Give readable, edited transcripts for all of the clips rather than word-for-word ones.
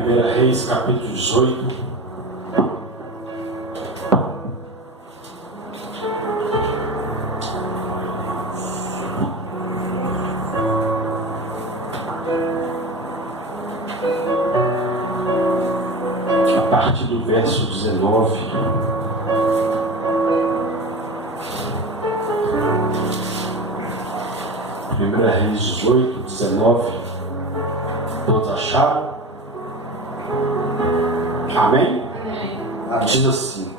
1 Reis, capítulo 18. A partir do verso 19. Primeira Reis 18, 19. Todos acharam? Amém? Diz assim: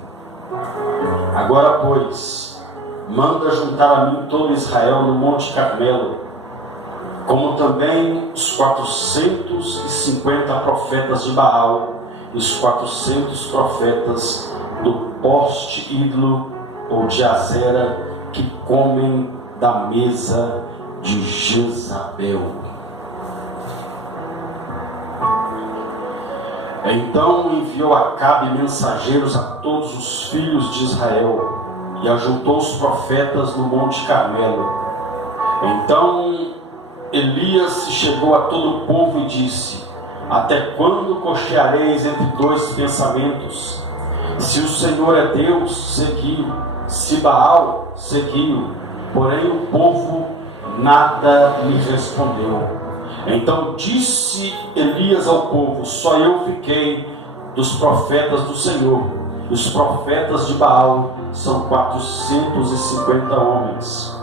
agora, pois, manda juntar a mim todo Israel no Monte Carmelo, como também os 450 profetas de Baal e os 400 profetas do poste ídolo ou de Azera, que comem da mesa de Jezabel. Então enviou Acabe mensageiros a todos os filhos de Israel e ajuntou os profetas no Monte Carmelo. Então Elias chegou a todo o povo e disse: até quando cocheareis entre dois pensamentos? Se o Senhor é Deus, segui-o; se Baal, segui-o. Porém o povo nada lhe respondeu. Então disse Elias ao povo: só eu fiquei dos profetas do Senhor, e os profetas de Baal são 450 homens.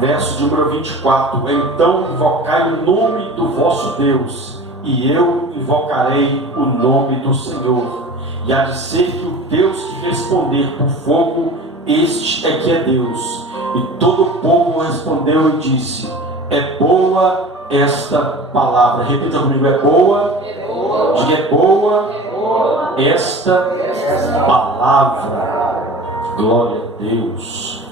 Verso de número 24: então invocai o nome do vosso Deus, e eu invocarei o nome do Senhor. E há de ser que o Deus que responder por fogo, este é que é Deus. E todo o povo respondeu e disse: é boa esta palavra. Repita comigo: é boa. Diga: é boa esta palavra. Glória a Deus.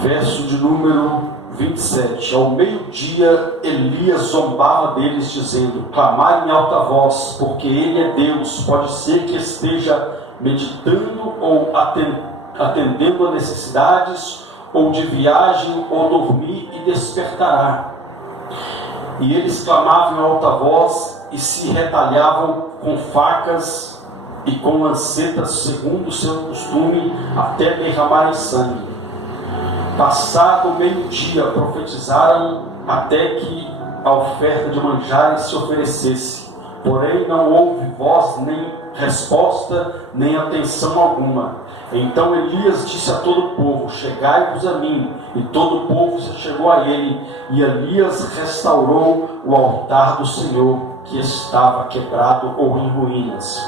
Verso de número 27. Ao meio-dia Elias zombava deles, dizendo: clamai em alta voz, porque ele é Deus. Pode ser que esteja meditando ou atendendo a necessidades, ou de viagem, ou dormir, e despertará. E eles clamavam em alta voz e se retalhavam com facas e com lancetas, segundo o seu costume, até derramarem sangue. Passado o meio-dia, profetizaram até que a oferta de manjares se oferecesse. Porém não houve voz, nem resposta, nem atenção alguma. Então Elias disse a todo o povo: chegai-vos a mim. E todo o povo se chegou a ele, e Elias restaurou o altar do Senhor, que estava quebrado ou em ruínas.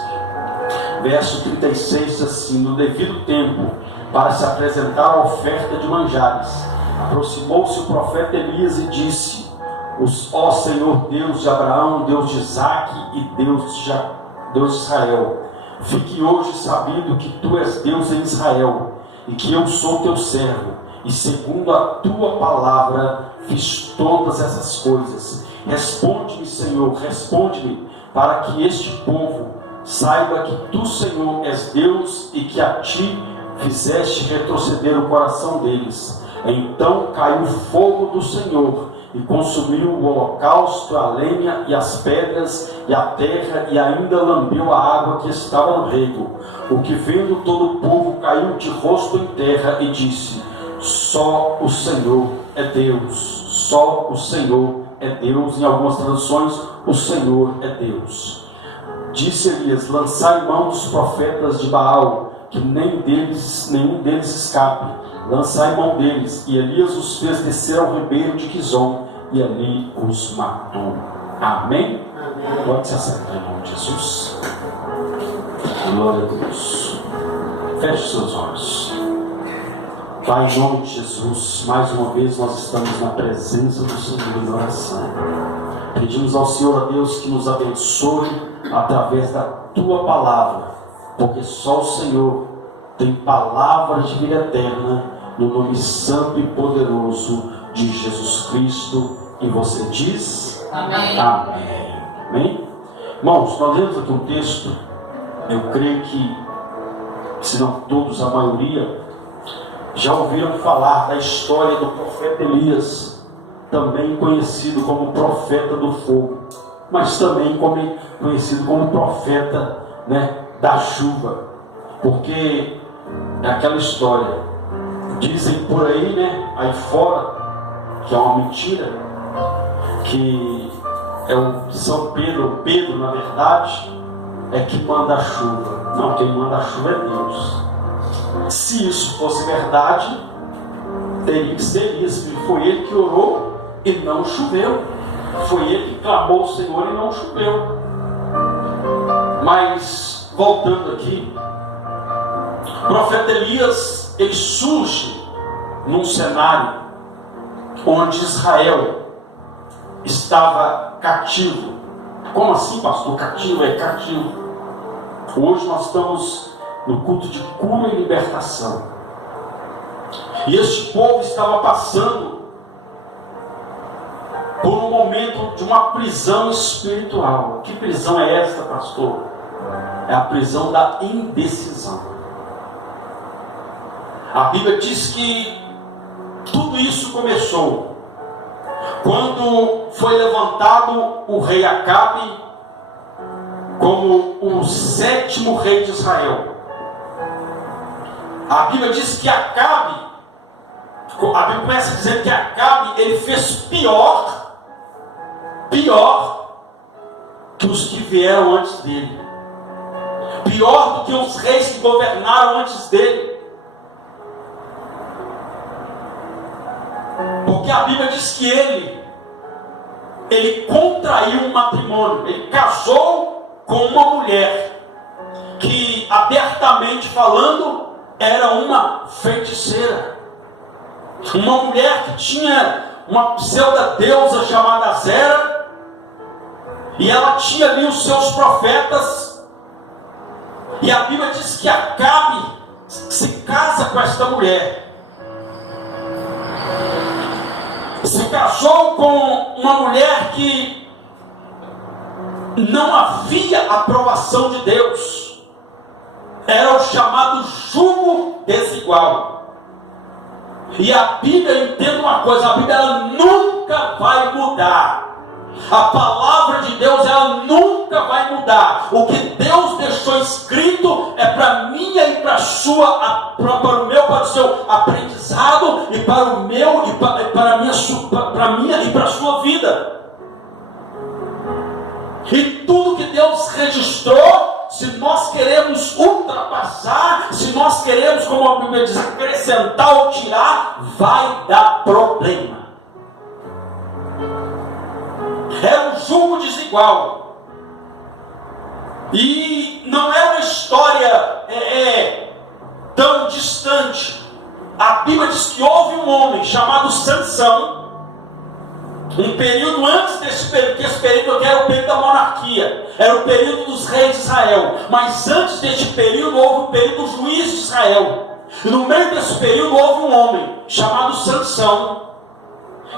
Verso 36 diz assim: no devido tempo, para se apresentar a oferta de manjares, aproximou-se o profeta Elias e disse: ó Senhor, Deus de Abraão, Deus de Isaque e Deus de Israel, fique hoje sabido que tu és Deus em Israel, e que eu sou teu servo, e segundo a tua palavra fiz todas essas coisas. Responde-me, Senhor, responde-me, para que este povo saiba que tu, Senhor, és Deus, e que a ti fizeste retroceder o coração deles. Então caiu o fogo do Senhor e consumiu o holocausto, a lenha e as pedras e a terra, e ainda lambeu a água que estava no rego. O que vendo todo o povo caiu de rosto em terra e disse: só o Senhor é Deus. Só o Senhor é Deus. Em algumas traduções, o Senhor é Deus. Disse Elias: lançai mão dos profetas de Baal, que nenhum deles escape. Lançai mão deles. E Elias os fez descer ao ribeiro de Quizon, e ali os matou. Amém? Amém. Pode se assentar em nome de Jesus. Glória a Deus. Feche seus olhos. Pai, em nome de Jesus, mais uma vez nós estamos na presença do Senhor em oração. Pedimos ao Senhor, a Deus, que nos abençoe através da tua palavra, porque só o Senhor tem palavra de vida eterna, no nome santo e poderoso de Jesus Cristo. E você diz: amém. Amém. Amém? Irmãos, nós lemos aqui um texto, eu creio que, se não todos, a maioria, já ouviram falar da história do profeta Elias, também conhecido como profeta do fogo. mas também conhecido como profeta, né, da chuva, porque é aquela história, dizem por aí, né, aí fora, que é uma mentira, que é o São Pedro, Pedro na verdade, é que manda a chuva. Não, quem manda a chuva é Deus. Se isso fosse verdade, teria que ser isso. Foi ele que orou e não choveu. Foi ele que clamou ao Senhor e não choveu. Mas, voltando aqui, o profeta Elias, ele surge num cenário onde Israel estava cativo. Como assim, pastor? Cativo? É cativo. Hoje nós estamos no culto de cura e libertação. E este povo estava passando por um momento de uma prisão espiritual. Que prisão é esta, pastor? É a prisão da indecisão. A Bíblia diz que tudo isso começou quando foi levantado o rei Acabe como o 7º rei de Israel. A Bíblia diz que Acabe, a Bíblia começa dizendo que Acabe, ele fez pior que os que vieram antes dele, pior do que os reis que governaram antes dele. Porque a Bíblia diz que ele contraiu um matrimônio, ele casou com uma mulher que, abertamente falando, era uma feiticeira, uma mulher que tinha uma pseudo-deusa chamada Zera, e ela tinha ali os seus profetas, e a Bíblia diz que Acabe se casa com esta mulher. Se casou com uma mulher que não havia aprovação de Deus. Era o chamado jugo desigual. E a Bíblia, entenda uma coisa, a Bíblia ela nunca vai mudar. A palavra de Deus ela nunca vai mudar. O que Deus deixou escrito é para minha e para sua, para o meu, para o seu aprendizado e para o meu e para minha e para a sua vida. E tudo que Deus registrou, se nós queremos ultrapassar, se nós queremos, como a Bíblia diz, acrescentar ou tirar, vai dar problema. Era um jugo desigual. E não é uma história tão distante. A Bíblia diz que houve um homem chamado Sansão, um período antes desse período, que esse período aqui era o período da monarquia, era o período dos reis de Israel. Mas antes deste período houve o período do juiz de Israel. E no meio desse período houve um homem chamado Sansão,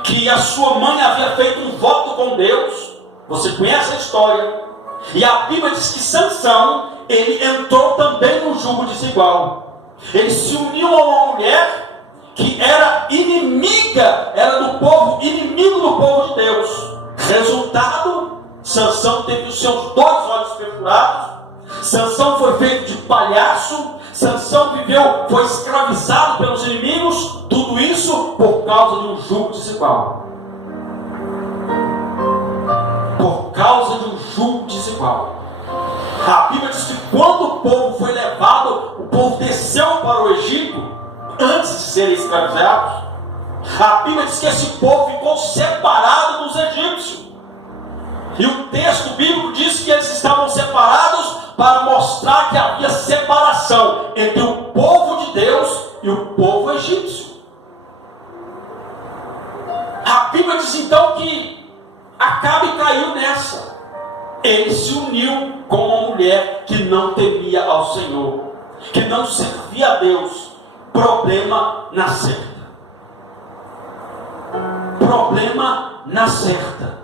que a sua mãe havia feito um voto com Deus. Você conhece a história. E a Bíblia diz que Sansão, ele entrou também no jugo desigual. Ele se uniu a uma mulher que era inimiga, era do povo, inimigo do povo de Deus. Resultado, Sansão teve os seus 2 olhos perfurados. Sansão foi feito de palhaço. Sansão foi escravizado pelos inimigos. Tudo isso por causa de um jugo desigual. Por causa de um jugo desigual. A Bíblia diz que quando o povo foi levado, o povo desceu para o Egito, antes de serem escravizados. A Bíblia diz que esse povo ficou separado dos egípcios. E o texto bíblico diz que eles estavam separados para mostrar que havia separação entre o povo de Deus e o povo egípcio. A Bíblia diz então que Acabe caiu nessa. Ele se uniu com uma mulher que não temia ao Senhor, que não servia a Deus. Problema na certa. Problema na certa.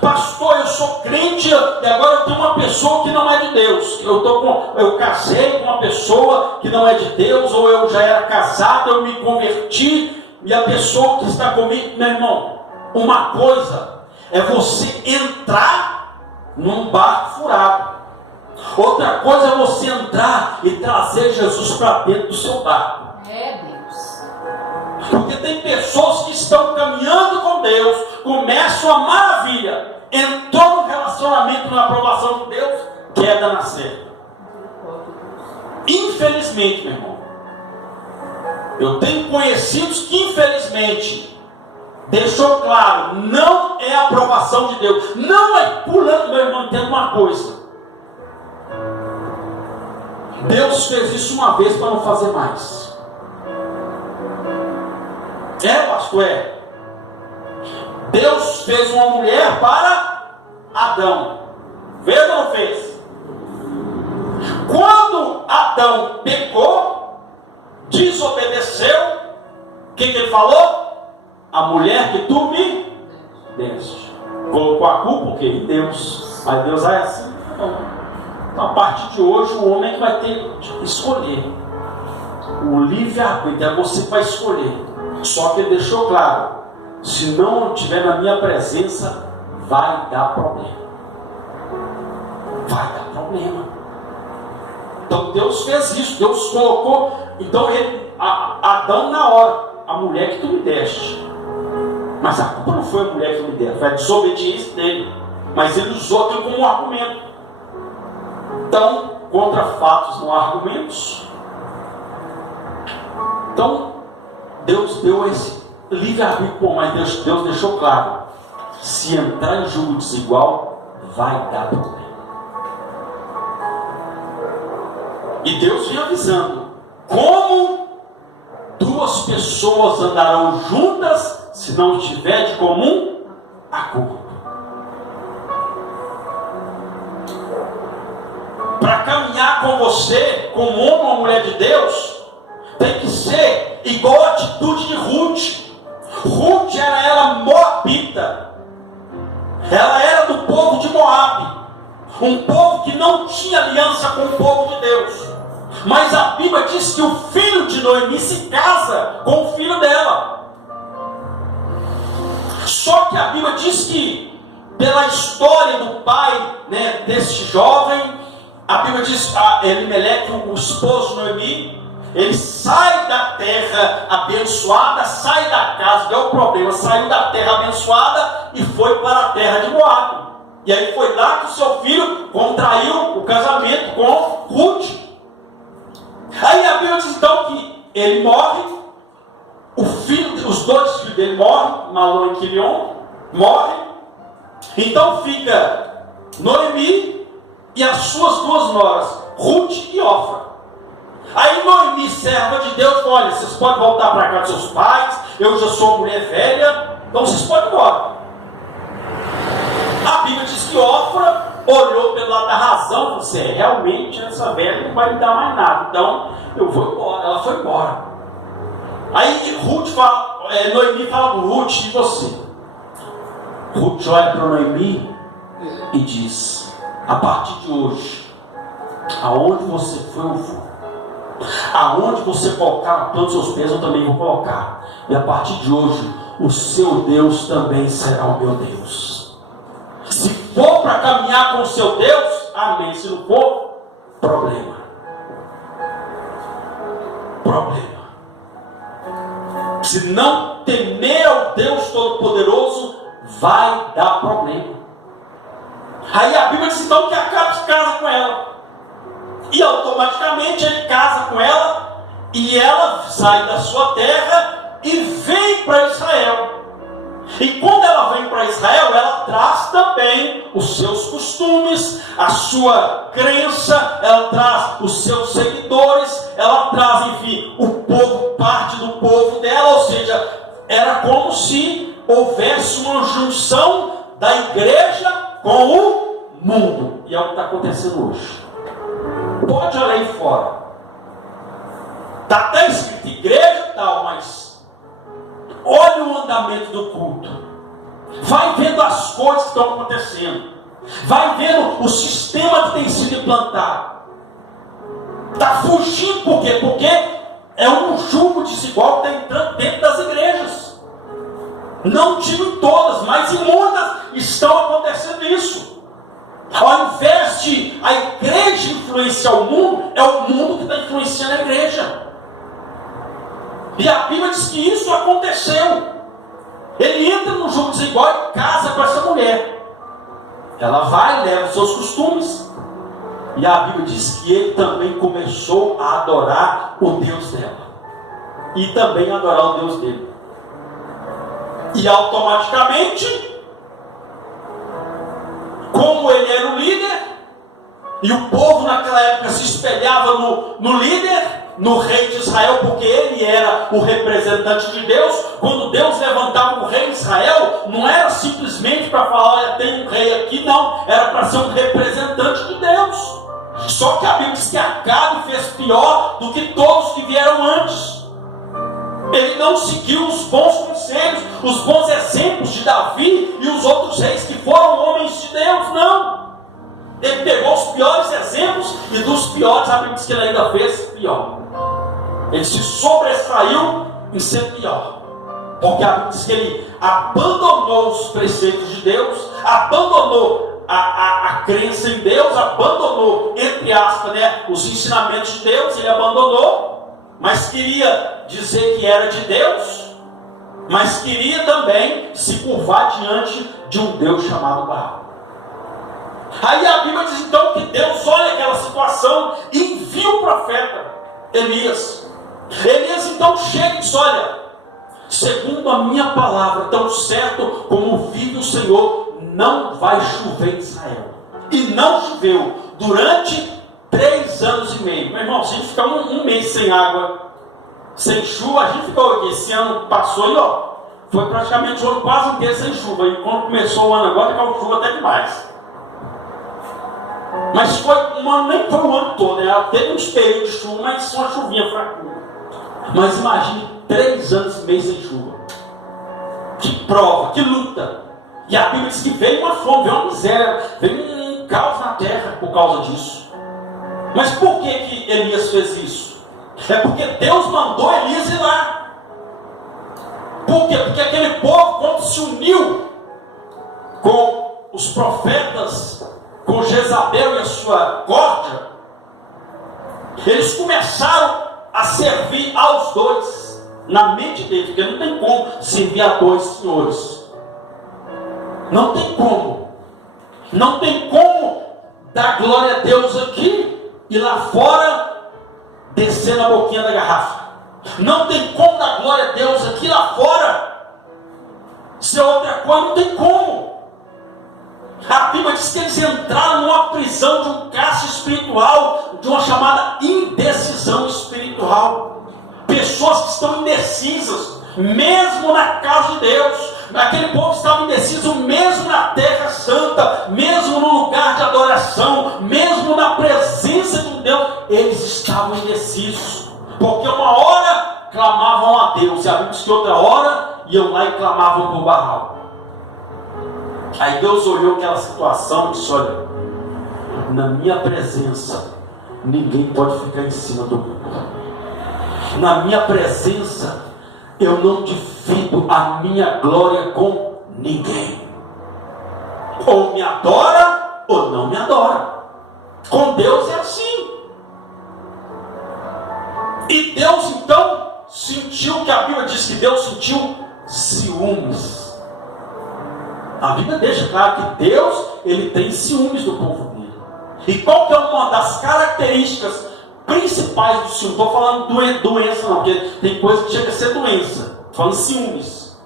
Pastor, eu sou crente e agora eu tenho uma pessoa que não é de Deus. Eu casei com uma pessoa que não é de Deus, ou eu já era casado, eu me converti, e a pessoa que está comigo, meu irmão, uma coisa é você entrar num barco furado. Outra coisa é você entrar e trazer Jesus para dentro do seu barco. Deus. Porque tem pessoas que estão caminhando com Deus, começam a maravilha, entrou no relacionamento, na aprovação de Deus, queda na certa. Infelizmente, meu irmão, eu tenho conhecidos que infelizmente deixou claro, não é a aprovação de Deus. Não é pulando, meu irmão, entenda uma coisa. Deus fez isso uma vez para não fazer mais. Pastor, Deus fez uma mulher para Adão. Fez ou não fez? Quando Adão pecou, desobedeceu, o que ele falou? A mulher que tu me deste. Colocou a culpa o quê? Em Deus. Mas Deus é assim. Então, a partir de hoje, o homem é que vai ter que escolher. O livre-arbítrio é você que vai escolher. Só que ele deixou claro: se não estiver na minha presença, vai dar problema. Vai dar problema. Então Deus fez isso. Deus colocou. Então Adão na hora: a mulher que tu me deste. Mas a culpa não foi a mulher que tu me deste, foi a desobediência dele. Mas ele usou aquilo como um argumento. Então, contra fatos não há argumentos. Então, Deus deu esse livre-arbítrio, mas Deus deixou claro: se entrar em julgo desigual, vai dar problema. E Deus vem avisando: como duas pessoas andarão juntas se não estiver de comum acordo? Para caminhar com você, como homem ou mulher de Deus, tem que ser igual a atitude de Ruth. Ruth era ela moabita. Ela era do povo de Moabe, um povo que não tinha aliança com o povo de Deus. Mas a Bíblia diz que o filho de Noemi se casa com o filho dela. Só que a Bíblia diz que, pela história do pai, deste jovem, a Bíblia diz que Elimeleque, o esposo de Noemi, ele sai da terra abençoada, sai da casa, deu problema, saiu da terra abençoada e foi para a terra de Moabe. E aí foi lá que o seu filho contraiu o casamento com Ruth. Aí a Bíblia diz então que ele morre, os dois filhos dele morrem, Malom e Quilion morrem. Então fica Noemi e as suas duas noras, Ruth e Orfa. Aí Noemi, serva de Deus, falou: olha, vocês podem voltar para casa dos seus pais, eu já sou uma mulher velha, então vocês podem ir embora. A Bíblia diz que Orfa olhou pelo lado da razão e falou assim: realmente essa velha não vai me dar mais nada, então eu vou embora. Ela foi embora. Aí Noemi fala com Ruth: e você? Ruth olha para Noemi e diz: a partir de hoje, aonde você for, eu vou. Aonde você colocar todos os seus pés, eu também vou colocar. E a partir de hoje, o seu Deus também será o meu Deus. Se for para caminhar com o seu Deus, amém. Se não for, problema. Se não temer ao Deus Todo-Poderoso, vai dar problema. Aí a Bíblia diz então que Acabe se casa com ela. E automaticamente ele casa com ela, e ela sai da sua terra e vem para Israel. E quando ela vem para Israel, ela traz também os seus costumes, a sua crença, ela traz os seus seguidores, ela traz, enfim, o povo, parte do povo dela, ou seja, era como se houvesse uma junção da igreja com o mundo. E é o que está acontecendo hoje. Pode olhar aí fora. Está até escrito igreja e tal, mas olha o andamento do culto. Vai vendo as coisas que estão acontecendo. Vai vendo o sistema que tem sido implantado. Está fugindo por quê? Porque é um jugo desigual que está entrando dentro das igrejas. Não digo em todas, mas em muitas estão acontecendo isso. Ao invés de a igreja influenciar o mundo, é o mundo que está influenciando a igreja. E a Bíblia diz que isso aconteceu. Ele entra no jogo desigual e casa com essa mulher. Ela vai, leva os seus costumes. E a Bíblia diz que ele também começou a adorar o Deus dela. E também a adorar o Deus dele. E automaticamente, como ele era o líder, e o povo naquela época se espelhava no líder, no rei de Israel, porque ele era o representante de Deus. Quando Deus levantava o rei de Israel, não era simplesmente para falar, olha, tem um rei aqui, não, era para ser um representante de Deus. Só que a Bíblia diz que Acabe fez pior do que todos que vieram antes. Ele não seguiu os bons conselhos, os bons exemplos de Davi e os outros reis que foram homens de Deus, não. Ele pegou os piores exemplos e dos piores, a Bíblia diz que ele ainda fez pior. Ele se sobressaiu em ser pior. Porque a Bíblia diz que ele abandonou os preceitos de Deus, abandonou a crença em Deus, abandonou, entre aspas, os ensinamentos de Deus, ele abandonou, mas queria dizer que era de Deus, mas queria também se curvar diante de um Deus chamado Baal. Aí a Bíblia diz então que Deus olha aquela situação e envia o profeta Elias. Elias então chega e diz, olha, segundo a minha palavra, tão certo como vive o Senhor, não vai chover em Israel. E não choveu durante 3 anos e meio. Meu irmão, se a gente ficar um mês sem água, sem chuva, a gente ficou aqui. Esse ano passou e foi praticamente o ano quase inteiro sem chuva. E quando começou o ano agora, caiu chuva até demais. Mas nem foi o ano todo, teve uns períodos de chuva, mas uma chuvinha fraca. Mas imagine 3 anos e meio sem chuva. Que prova, que luta. E a Bíblia diz que veio uma fome, veio uma miséria, veio um caos na terra por causa disso. Mas por que Elias fez isso? É porque Deus mandou Elias ir lá. Por quê? Porque aquele povo, quando se uniu com os profetas, com Jezabel e a sua corte, eles começaram a servir aos dois, na mente deles, porque não tem como servir a 2 senhores. Não tem como. Não tem como dar glória a Deus aqui e lá fora descer na boquinha da garrafa. Não tem como dar glória a Deus aqui e lá fora ser outra coisa, não tem como. A Bíblia diz que eles entraram numa prisão de um cárcere espiritual, de uma chamada indecisão espiritual. Pessoas que estão indecisas, mesmo na casa de Deus. Aquele povo estava indeciso mesmo na terra santa, mesmo no lugar de adoração, mesmo na presença de um Deus. Eles estavam indecisos, porque uma hora clamavam a Deus, e a Bíblia diz que outra hora iam lá e clamavam por Baal. Aí Deus olhou aquela situação e disse, olha, na minha presença ninguém pode ficar em cima do mundo. Na minha presença eu não divido a minha glória com ninguém. Ou me adora ou não me adora. Com Deus é assim. E Deus então sentiu, que a Bíblia diz que Deus sentiu ciúmes. A Bíblia deixa claro que Deus, ele tem ciúmes do povo dele. E qual que é uma das características principais do ciúme? Não estou falando doença não, porque tem coisa que chega a ser doença. Estou falando ciúmes.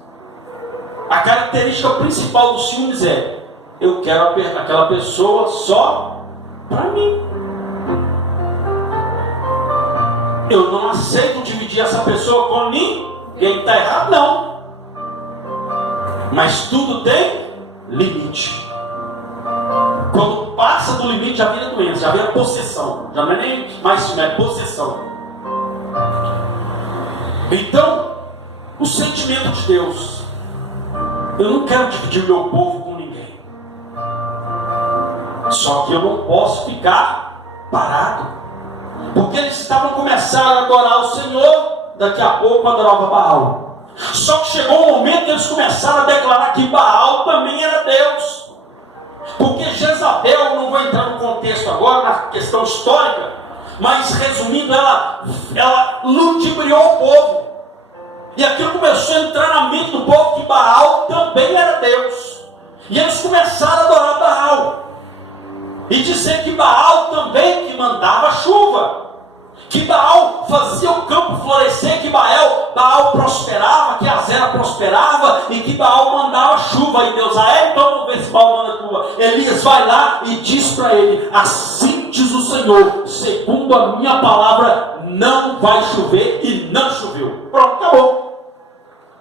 A característica principal do ciúmes é: eu quero aquela pessoa só para mim. Eu não aceito dividir essa pessoa com ninguém. Está errado? Não. Mas tudo tem limite. Quando passa do limite, já vira doença, já vira possessão. Já não é nem mais ciúme, é possessão. Então, o sentimento de Deus: eu não quero dividir meu povo com ninguém. Só que eu não posso ficar parado, porque eles estavam começando a adorar o Senhor, daqui a pouco adoravam Baal. Só que chegou um momento que eles começaram a declarar que Baal também era Deus. Porque Jezabel, não vou entrar no contexto agora, na questão histórica, mas resumindo, ela ludibriou o povo. E aquilo começou a entrar na mente do povo que Baal também era Deus. E eles começaram a adorar Baal. E dizer que Baal também que mandava chuva. Que Baal fazia o campo florescer, que Baal prosperava, que Azera prosperava, e que Baal mandava chuva. E Deus, então vamos ver se Baal manda chuva. Elias vai lá e diz para ele: assim diz o Senhor, segundo a minha palavra, não vai chover, e não choveu. Pronto, acabou.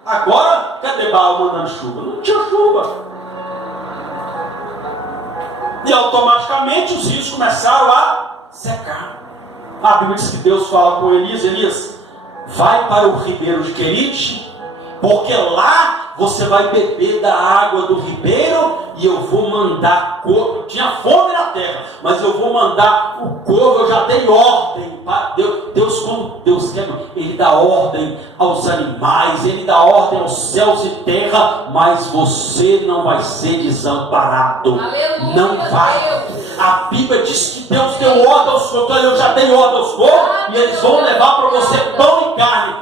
Agora, cadê Baal mandando chuva? Não tinha chuva. E automaticamente os rios começaram a secar. A Bíblia diz que Deus fala com Elias: Elias, vai para o ribeiro de Querite, porque lá você vai beber da água do ribeiro, e eu vou mandar corvo. Tinha fome na terra, mas eu vou mandar o corvo. Eu já dei ordem. Deus, como Deus quer, Ele dá ordem aos animais, Ele dá ordem aos céus e terra, mas você não vai ser desamparado. Aleluia, não vai. Deus. A Bíblia diz que Deus deu ordem aos corvos. Eu já dei ordem aos corvos, e eles vão levar para você pão e carne.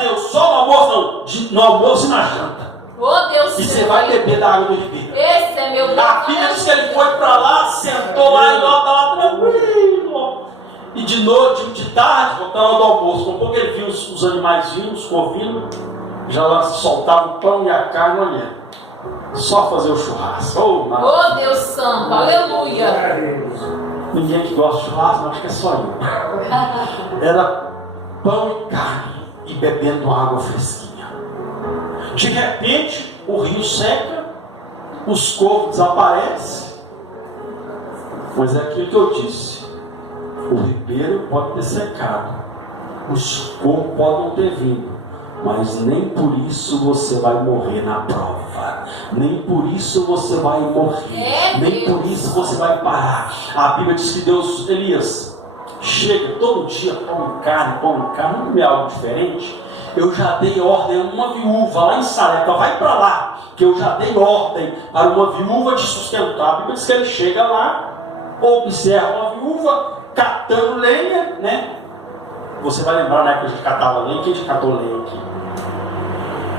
Deus, só no almoço não, no almoço e na janta. Oh, Deus, e você vai beber da água do ribeiro. Esse é meu Deus. A Bíblia diz que ele foi para lá, sentou lá e estava tranquilo. E de noite, de tarde, voltava do almoço. Um pouco ele viu os animais vindo, os corvinos, já lá soltava o pão e a carne, olha, só fazer o churrasco. Oh Deus santo, aleluia. Ninguém que gosta de churrasco, mas acho que é só eu. Era pão e carne, e bebendo água fresquinha. De repente, o rio seca, os corvos desaparecem. Mas é aquilo que eu disse: o ribeiro pode ter secado, os corvos podem não ter vindo, mas nem por isso você vai morrer na prova, nem por isso você vai morrer, nem por isso você vai parar. A Bíblia diz que Deus, Elias, chega todo dia, come carne, não é algo diferente. Eu já dei ordem a uma viúva lá em Sarepta, vai para lá, que eu já dei ordem para uma viúva te sustentar. A Bíblia diz que ele chega lá, observa uma viúva catando lenha, né? Você vai lembrar na época que a gente catava lenha. Quem já catou lenha aqui?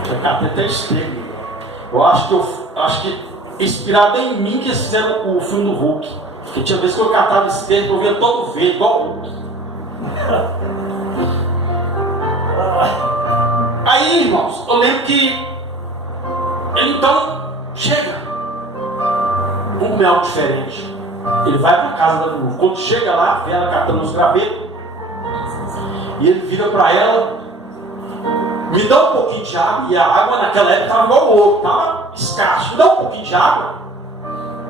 Eu catei até esteve. Eu acho que inspirado em mim que eles fizeram o filme do Hulk. Porque tinha vezes que eu catava esteve, eu via todo verde, igual o Hulk. Aí, irmãos, eu lembro que ele então chega, vamos comer algo diferente. Ele vai para a casa da viúva. Quando chega lá, vê ela catando os gravetos, e ele vira para ela: me dá um pouquinho de água. E a água naquela época estava igual o ouro, estava escasso. Me dá um pouquinho de água.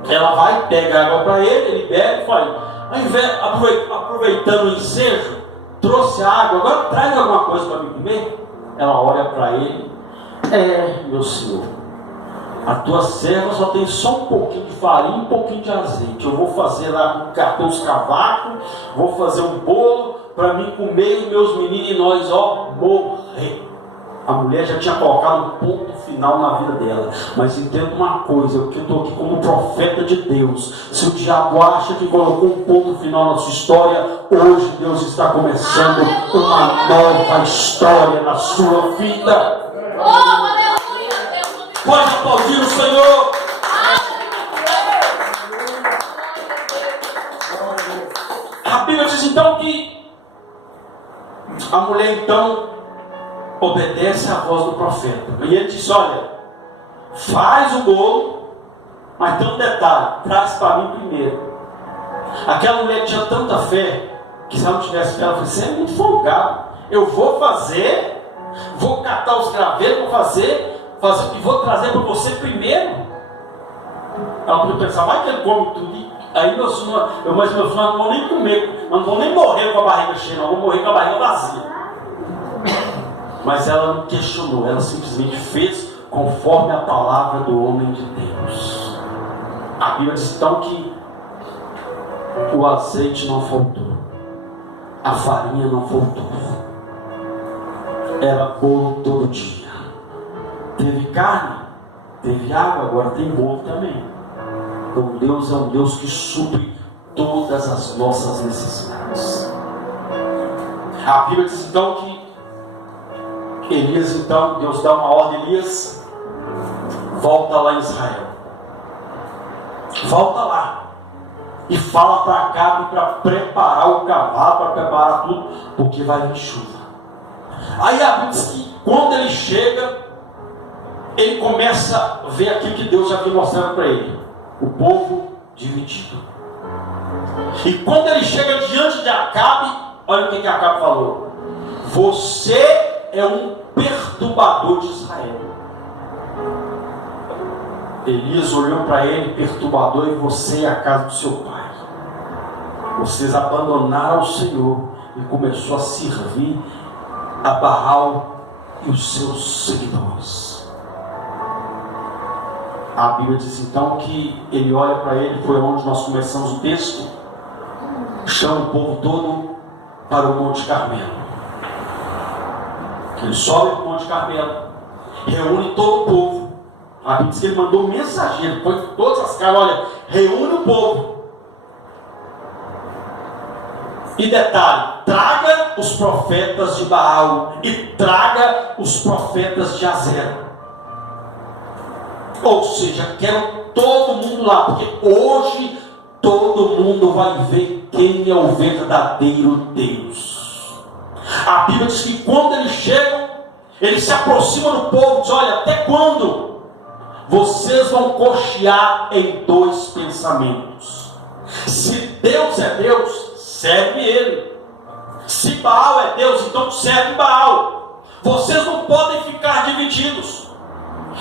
Ela vai, pega a água para ele bebe e fala: aproveitando o ensejo, trouxe a água, agora traz alguma coisa para mim comer. Ela olha para ele: meu senhor, a tua serva só tem só um pouquinho de farinha e um pouquinho de azeite. Eu vou fazer lá uns cavacos, vou fazer um bolo para mim comer e meus meninos, e nós morrer. A mulher já tinha colocado um ponto final na vida dela. Mas entenda uma coisa, que eu estou aqui como profeta de Deus. Se o diabo acha que colocou um ponto final na sua história, hoje Deus está começando uma nova história na sua vida. Pode aplaudir o Senhor. A Bíblia diz então que a mulher então obedece à voz do profeta. E ele disse: olha, faz o bolo, mas tem um detalhe, traz para mim primeiro. Aquela mulher tinha tanta fé, que se ela não tivesse fé, ela falou: você é muito folgado. Eu vou fazer, vou catar os gravetos, vou fazer e vou trazer para você primeiro. Ela podia pensar: vai que ele come tudo. Aí meus filhos não vão nem comer, não vão nem morrer com a barriga cheia, não vão morrer com a barriga vazia. Mas ela não questionou, ela simplesmente fez conforme a palavra do homem de Deus. A Bíblia diz então que o azeite não faltou, a farinha não faltou, era bolo todo dia. Teve carne, teve água, agora tem bolo também. Então Deus é um Deus que supre todas as nossas necessidades. A Bíblia diz então que Elias, então, Deus dá uma ordem, Elias, volta lá em Israel. Volta lá. E fala para Acabe para preparar o cavalo, para preparar tudo, porque vai vir chuva. Aí a Bíblia diz que quando ele chega, ele começa a ver aquilo que Deus já havia mostrado para ele. O povo dividido. E quando ele chega diante de Acabe, olha o que Acabe falou: você é um perturbador de Israel. Elias olhou para ele: perturbador, e você é a casa do seu pai. Vocês abandonaram o Senhor e começou a servir a Baal e os seus seguidores. A Bíblia diz então que ele olha para ele, foi onde nós começamos o texto, chama o povo todo para o Monte Carmelo. Ele sobe para o Monte Carmelo, reúne todo o povo. A Bíblia diz que ele mandou um mensageiro, põe todas as caras, olha, reúne o povo. E detalhe, traga os profetas de Baal e traga os profetas de Azera. Ou seja, quero todo mundo lá, porque hoje todo mundo vai ver quem é o verdadeiro Deus. A Bíblia diz que quando eles chegam, ele se aproxima do povo e diz: olha, até quando vocês vão cochear em dois pensamentos? Se Deus é Deus, serve Ele. Se Baal é Deus, então serve Baal. Vocês não podem ficar divididos.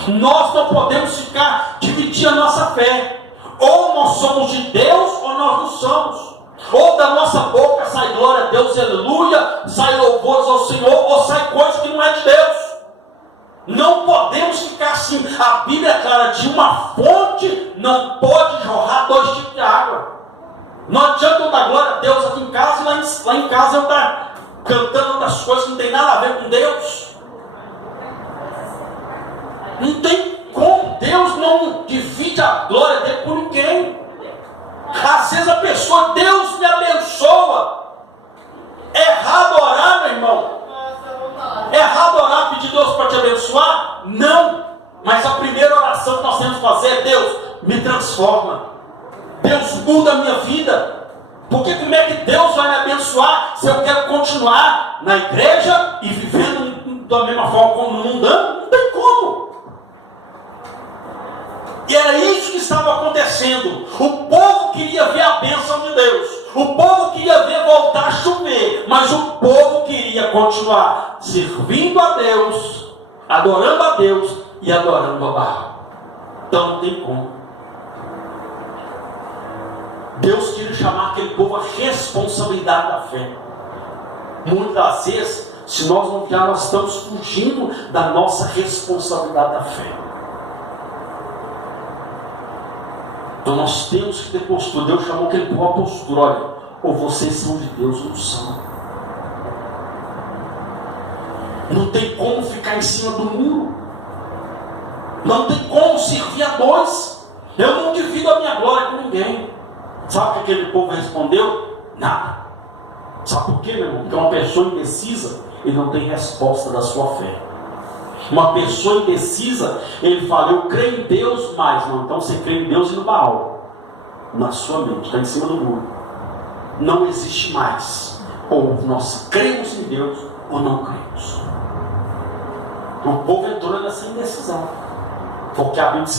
Nós não podemos ficar dividindo a nossa fé. Ou nós somos de Deus, ou nós não somos. Ou da nossa boca sai glória a Deus, aleluia, sai louvores ao Senhor, ou sai coisa que não é de Deus. Não podemos ficar assim. A Bíblia é clara: de uma fonte não pode jorrar dois tipos de água. Não adianta eu dar glória a Deus aqui em casa e lá em casa eu estar cantando outras coisas que não tem nada a ver com Deus. Não tem como. Deus não divide a glória dele por ninguém. Às vezes a pessoa: Deus me abençoa. É errado orar, meu irmão. É errado orar, pedir Deus para te abençoar? Não. Mas a primeira oração que nós temos que fazer é: Deus, me transforma. Deus, muda a minha vida. Porque como é que Deus vai me abençoar se eu quero continuar na igreja e vivendo da mesma forma como no mundano? Não tem como. E era isso que estava acontecendo. O povo queria ver a bênção de Deus. O povo queria ver voltar a chover. Mas o povo queria continuar servindo a Deus, adorando a Deus e adorando a Baal. Então não tem como. Deus queria chamar aquele povo à responsabilidade da fé. Muitas das vezes, se nós não vier, nós estamos fugindo da nossa responsabilidade da fé. Então nós temos que ter postura. Deus chamou aquele povo à postura. Olha, ou vocês são de Deus ou não são. Não tem como ficar em cima do muro. Não tem como servir a dois. Eu não divido a minha glória com ninguém. Sabe o que aquele povo respondeu? Nada. Sabe por quê, meu irmão? Porque uma pessoa indecisa, ele não tem resposta da sua fé. Uma pessoa indecisa, ele fala: eu creio em Deus, mas não. Então você crê em Deus e no Baal. Na sua mente, está em cima do muro. Não existe mais. Ou nós cremos em Deus, ou não cremos. O povo entrou nessa indecisão. Porque a Bíblia diz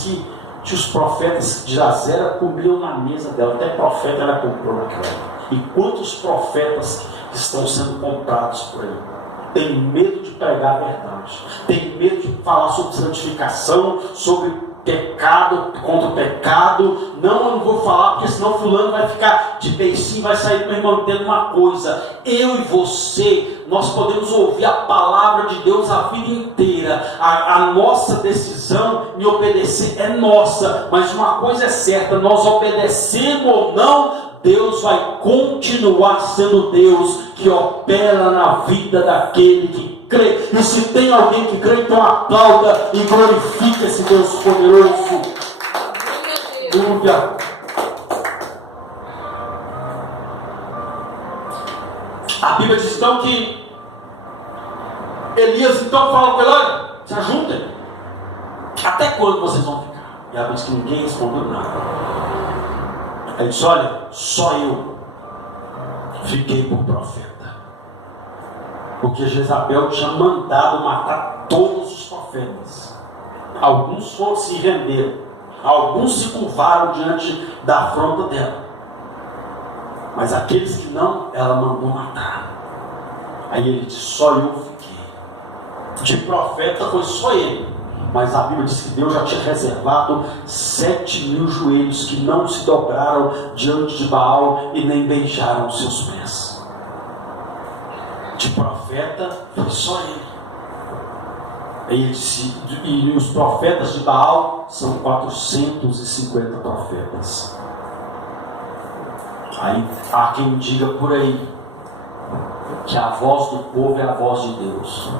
que os profetas de Azera comiam na mesa dela. Até profeta ela comprou naquela época. E quantos profetas estão sendo comprados por ele? Tem medo de pregar a verdade. Tem medo de falar sobre santificação, sobre pecado, contra o pecado. Não, eu não vou falar, porque senão fulano vai ficar de beicinho, vai sair, meu irmão, entendendo uma coisa. Eu e você, nós podemos ouvir a palavra de Deus a vida inteira. A nossa decisão em obedecer é nossa. Mas uma coisa é certa: nós obedecemos ou não, Deus vai continuar sendo Deus que opera na vida daquele que crê. E se tem alguém que crê, então aplauda e glorifique esse Deus poderoso. Aleluia. A Bíblia diz então que Elias então fala com ele: olha, se ajuntem. Até quando vocês vão ficar? E a Bíblia diz que ninguém respondeu nada. Aí ele disse: olha, só eu fiquei por profeta. Porque Jezabel tinha mandado matar todos os profetas. Alguns foram se render, alguns se curvaram diante da afronta dela, mas aqueles que não, ela mandou matar. Aí ele disse: só eu fiquei. De profeta foi só ele, mas a Bíblia diz que Deus já tinha reservado 7.000 joelhos que não se dobraram diante de Baal e nem beijaram os seus pés. De profeta foi só ele. Aí ele disse: e os profetas de Baal são 450 profetas. Aí há quem diga por aí que a voz do povo é a voz de Deus.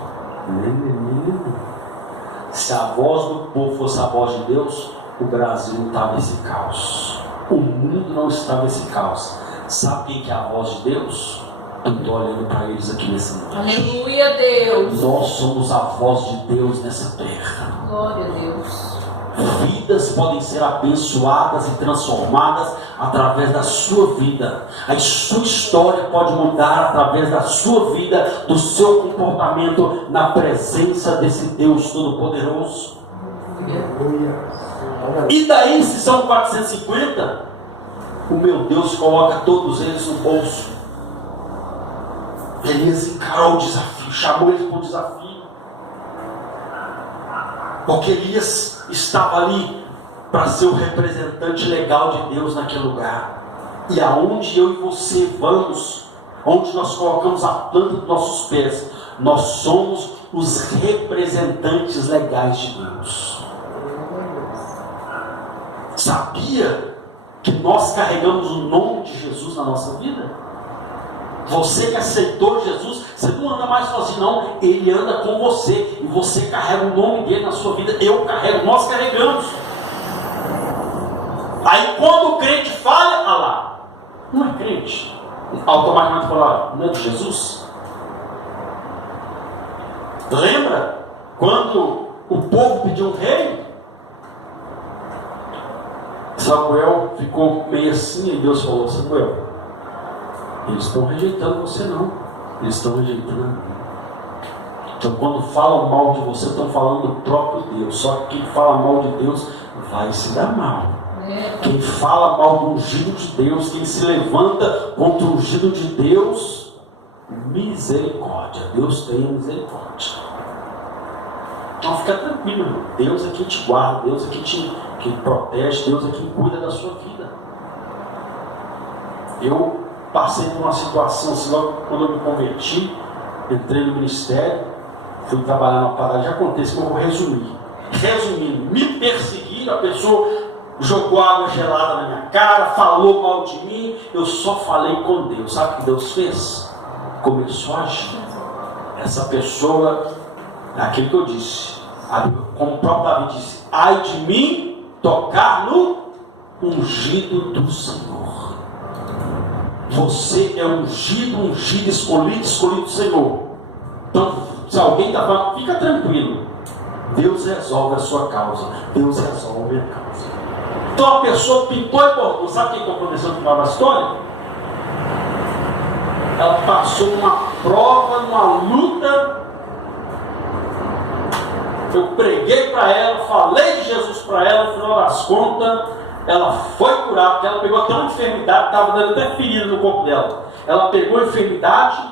Se a voz do povo fosse a voz de Deus, o Brasil não estava nesse caos, o mundo não estava nesse caos. Sabe quem que é a voz de Deus? Eu estou olhando para eles aqui nesse mundo. Aleluia, Deus. Nós somos a voz de Deus nessa terra. Glória a Deus. Vidas podem ser abençoadas e transformadas através da sua vida. A sua história pode mudar através da sua vida, do seu comportamento na presença desse Deus Todo-Poderoso. E daí, se são 450, o meu Deus coloca todos eles no bolso. Elias encarou o desafio, chamou eles para o desafio, porque Elias estava ali para ser o representante legal de Deus naquele lugar. E aonde eu e você vamos, onde nós colocamos a planta dos nossos pés, nós somos os representantes legais de Deus. Sabia que nós carregamos o nome de Jesus na nossa vida? Você que aceitou Jesus, você não anda mais sozinho não, Ele anda com você, e você carrega o nome dele na sua vida. Eu carrego, nós carregamos. Aí quando o crente falha, ah lá, não é crente, automaticamente fala: não é de Jesus? Lembra quando o povo pediu um rei? Samuel ficou meio assim, e Deus falou: Samuel, eles estão rejeitando você não, eles estão rejeitando a mim. Então quando falam mal de você, estão falando do próprio Deus. Só que quem fala mal de Deus vai se dar mal. Quem fala mal do ungido de Deus, quem se levanta contra o ungido de Deus, misericórdia, Deus tem misericórdia. Então fica tranquilo, irmão. Deus é quem te guarda, Deus é quem te protege, Deus é quem cuida da sua vida. Eu passei por uma situação assim, logo quando eu me converti, entrei no ministério, fui trabalhar na padaria. Já contei isso, mas eu vou resumir. Resumindo, me perseguiram, a pessoa jogou água gelada na minha cara, falou mal de mim, eu só falei com Deus. Sabe o que Deus fez? Começou a agir. Essa pessoa, aquilo que eu disse, como o próprio Davi disse: ai de mim tocar no ungido do Senhor. Você é ungido, escolhido do Senhor. Então, se alguém está falando, fica tranquilo, Deus resolve a sua causa, Deus resolve a causa. Então a pessoa pintou e bordou. Sabe o que aconteceu no final da história? Ela passou uma prova, uma luta. Eu preguei para ela, falei de Jesus para ela, no final das contas, ela foi curada, porque ela pegou até uma enfermidade, estava dando até ferida no corpo dela. Ela pegou a enfermidade,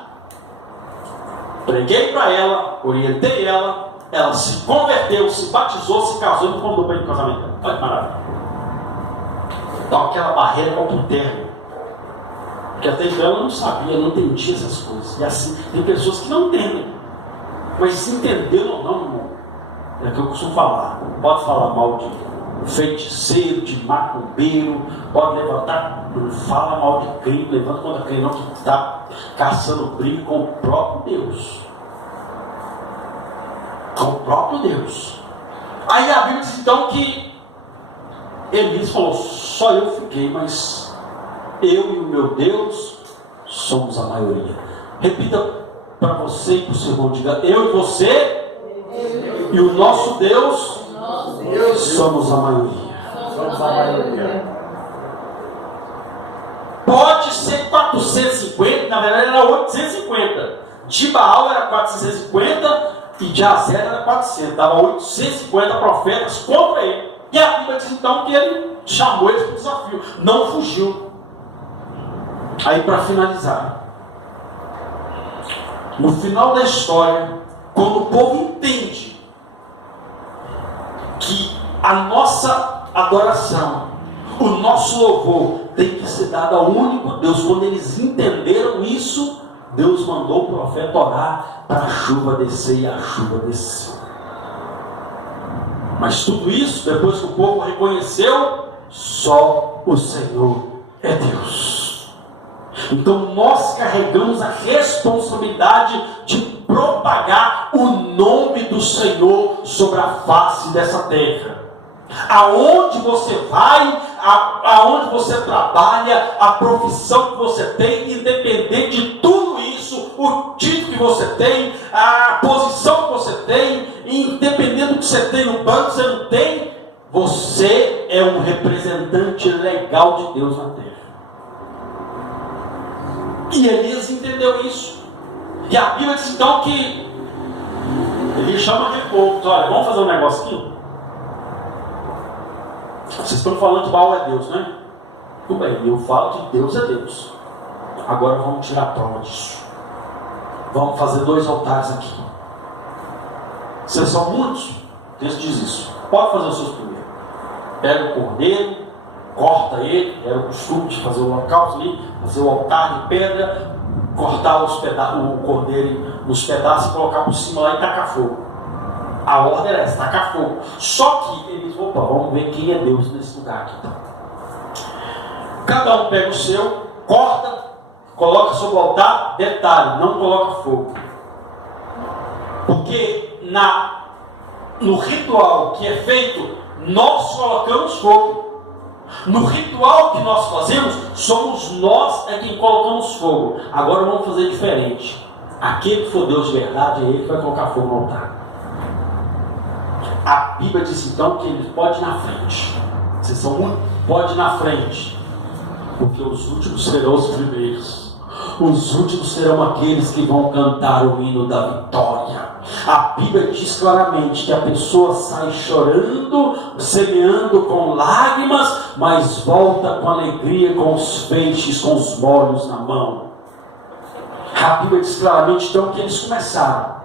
preguei para ela, orientei ela, ela se converteu, se batizou, se casou e me convidou para ir no casamento. Olha que maravilha. Então aquela barreira contra o término, porque até então ela não sabia, não entendia essas coisas. E assim, tem pessoas que não entendem, mas se entendeu ou não, irmão, é o que eu costumo falar. Pode falar mal de feiticeiro, de macumbeiro, pode levantar, não fala mal de crime, levanta contra crime, não, que está caçando briga com o próprio Deus. Com o próprio Deus. Aí a Bíblia diz então que Elias falou: só eu fiquei, mas eu e o meu Deus somos a maioria. Repita para você e para o seu irmão: diga, eu e você e o nosso Deus somos a maioria. Somos a maioria. Pode ser 450, na verdade era 850. De Baal era 450 e de Azer era 400. Dava 850 profetas contra ele. E a Bíblia diz então que ele chamou eles para o desafio. Não fugiu. Aí, para finalizar, no final da história, quando o povo entende que a nossa adoração, o nosso louvor tem que ser dado ao único Deus, quando eles entenderam isso, Deus mandou o profeta orar para a chuva descer, e a chuva desceu. Mas tudo isso, depois que o povo reconheceu, só o Senhor é Deus. Então nós carregamos a responsabilidade de propagar o nome do Senhor sobre a face dessa terra. Aonde você vai, aonde você trabalha, a profissão que você tem, independente de tudo isso, o título que você tem, a posição que você tem, independente do que você tem no banco, você não tem, você é um representante legal de Deus na terra. E Elias entendeu isso. E a Bíblia diz então que ele chama aquele povo: olha, vamos fazer um negócio aqui. Vocês estão falando que Baal é Deus, né? Tudo bem, eu falo que Deus é Deus. Agora vamos tirar a prova disso. Vamos fazer 2 altares aqui. Vocês são muitos? O texto diz isso. Pode fazer os seus primeiros. Pega o cordeiro, corta ele. Era o costume de fazer o holocausto ali, fazer o altar de pedra, cortar o cordeiro nos pedaços e colocar por cima lá e tacar fogo. A ordem era essa: tacar fogo. Só que eles, opa, vamos ver quem é Deus nesse lugar aqui então. Cada um pega o seu, corta, coloca sobre o altar. Detalhe: não coloca fogo, porque no ritual que é feito, nós colocamos fogo. No ritual que nós fazemos, somos nós quem colocamos fogo. Agora vamos fazer diferente. Aquele que for Deus de verdade, é ele que vai colocar fogo no altar. A Bíblia diz então que ele pode ir na frente. Vocês são muito? Pode ir na frente, porque os últimos serão os primeiros. Os últimos serão aqueles que vão cantar o hino da vitória. A Bíblia diz claramente que a pessoa sai chorando, semeando com lágrimas, mas volta com alegria, com os feixes, com os molhos na mão. A Bíblia diz claramente então que eles começaram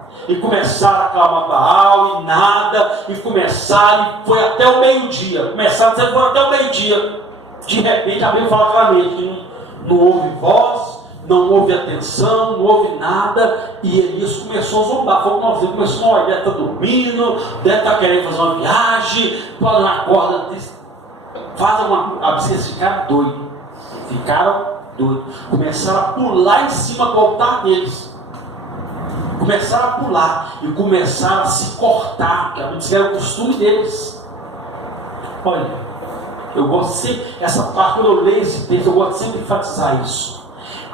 a clamar Baal e nada, e foi até o meio-dia. Começaram a dizer que foi até o meio-dia. De repente a Bíblia fala claramente que não houve voz, não houve atenção, não houve nada, e Elias começou a zombar. Como nós vimos, começou a deve estar dormindo, deve estar querendo fazer uma viagem, pode na corda, vocês ficaram doidos. Começaram a pular em cima do altar deles. Começaram a pular e começaram a se cortar, que era o costume deles. Olha, eu gosto sempre, essa parte, quando eu leio esse texto, eu gosto sempre de enfatizar isso.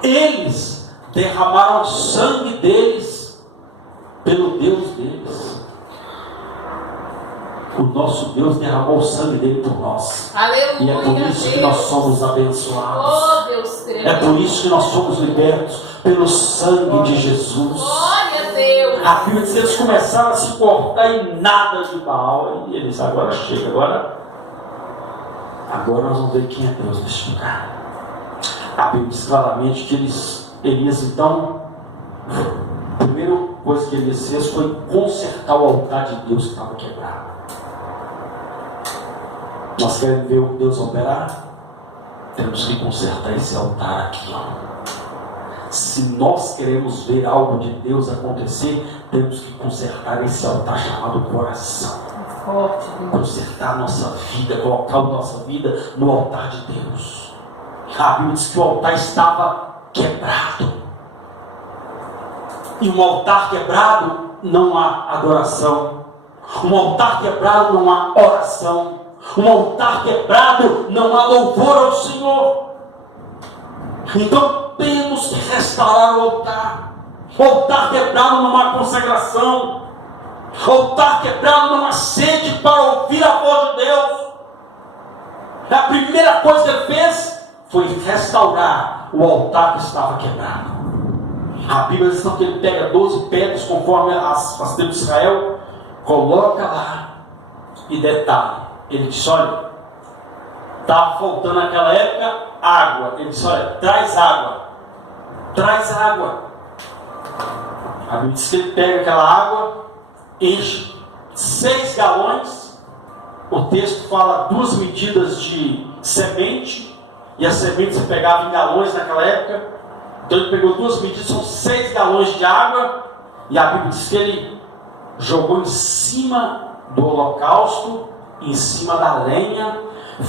Eles derramaram o sangue deles pelo Deus deles. O nosso Deus derramou o sangue dele por nós. Aleluia, e é por isso Deus. Que nós somos abençoados. Oh, Deus, é por isso que nós somos libertos pelo sangue de Jesus. Glória a Deus. A Bíblia diz que eles começaram a se cortar em nada de Baal. E eles, agora chega, agora nós vamos ver quem é Deus neste lugar. A Bíblia diz claramente que Elias então, a primeira coisa que Elias fez foi consertar o altar de Deus que estava quebrado. Nós queremos ver o Deus operar? Temos que consertar esse altar aqui, Se nós queremos ver algo de Deus acontecer, temos que consertar esse altar chamado coração. Consertar a nossa vida, colocar a nossa vida no altar de Deus. A Bíblia diz que o altar estava quebrado. E um altar quebrado não há adoração. Um altar quebrado não há oração. Um altar quebrado, não há louvor ao Senhor. Então temos que restaurar o altar. O altar quebrado não há consagração. O altar quebrado não há sede para ouvir a voz de Deus. A primeira coisa que ele fez foi restaurar o altar que estava quebrado. A Bíblia diz que ele pega 12 pedras, conforme as tribos de Israel, coloca lá. E detalhe, ele disse: olha, estava faltando naquela época água. Ele disse: olha, traz água. Traz água. A Bíblia diz que ele pega aquela água, enche 6 galões. O texto fala 2 medidas de semente, e a semente se pegava em galões naquela época. Então ele pegou 2 medidas, são 6 galões de água, e a Bíblia diz que ele jogou em cima do holocausto, em cima da lenha,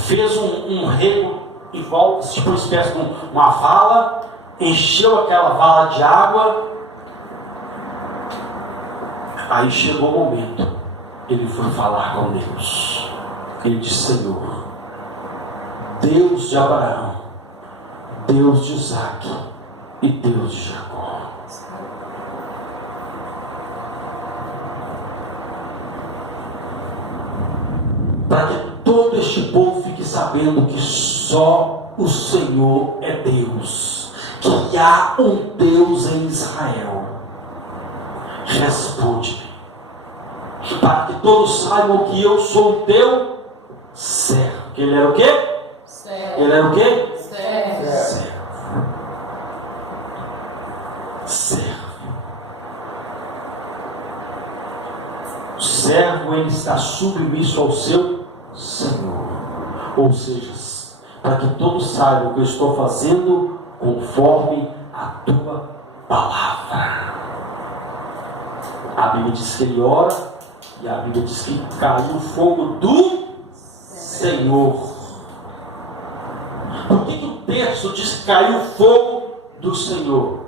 fez um rego em volta, tipo uma espécie de uma vala, encheu aquela vala de água. Aí chegou o momento, ele foi falar com Deus. Ele disse: Senhor, Deus de Abraão, Deus de Isaac e Deus de Jacó, para que todo este povo fique sabendo que só o Senhor é Deus, que há um Deus em Israel, responde-me, para que todos saibam que eu sou o teu servo. Que ele era o quê? Servo. Ele era o quê? Servo. Servo. Servo. O servo, ele está submisso ao seu Senhor. Ou seja, para que todos saibam que eu estou fazendo conforme a tua palavra. A Bíblia diz que ele ora, e a Bíblia diz que caiu o fogo do Senhor. Por que o texto diz que caiu o fogo do Senhor?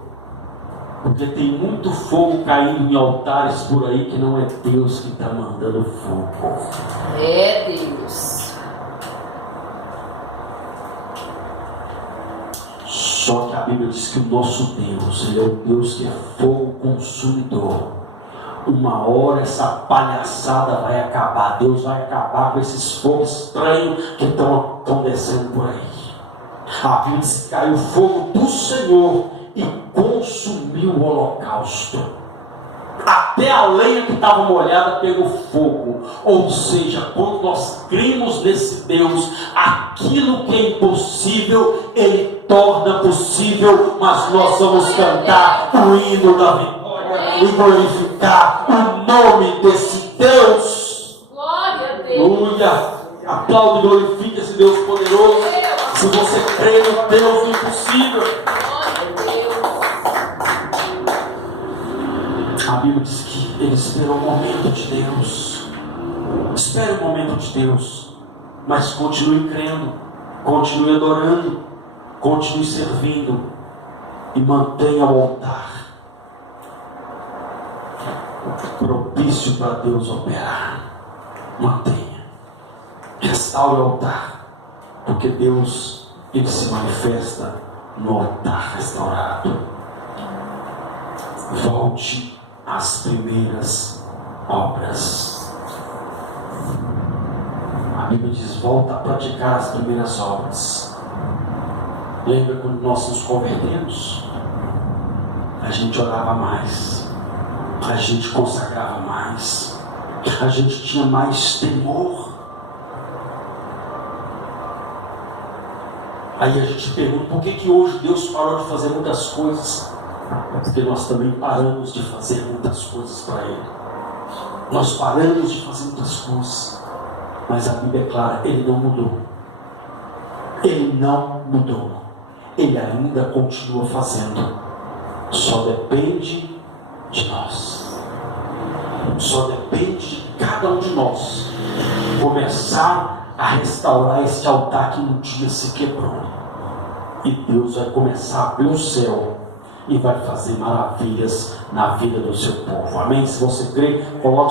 Porque tem muito fogo caindo em altares por aí que não é Deus que está mandando fogo. É Deus. Só que a Bíblia diz que o nosso Deus, ele é o Deus que é fogo consumidor. Uma hora essa palhaçada vai acabar. Deus vai acabar com esses fogos estranhos que estão descendo por aí. A Bíblia diz que caiu o fogo do Senhor e consumiu o holocausto. Até a lenha que estava molhada pegou fogo. Ou seja, quando nós cremos nesse Deus, aquilo que é impossível, Ele torna possível. Mas nós vamos cantar o hino da vitória e glorificar o nome desse Deus. Glória a Deus. Aleluia. Aplaude e glorifique esse Deus poderoso. Se você crê no Deus do impossível. A Bíblia diz que ele esperou o momento de Deus. Espere o momento de Deus, mas continue crendo, continue adorando, continue servindo e mantenha o altar propício para Deus operar. Mantenha, restaure o altar, porque Deus, ele se manifesta no altar restaurado. Volte às primeiras obras. A Bíblia diz: volta a praticar as primeiras obras. Lembra quando nós nos convertemos? A gente orava mais, a gente consagrava mais, a gente tinha mais temor. Aí a gente pergunta: por que hoje Deus parou de fazer muitas coisas? Porque nós também paramos de fazer muitas coisas para Ele. Nós paramos de fazer muitas coisas. Mas a Bíblia é clara: Ele não mudou. Ele não mudou. Ele ainda continua fazendo. Só depende de nós. Só depende de cada um de nós começar a restaurar este altar que um dia se quebrou. E Deus vai começar a abrir o céu e vai fazer maravilhas na vida do seu povo. Amém? Se você crê, coloque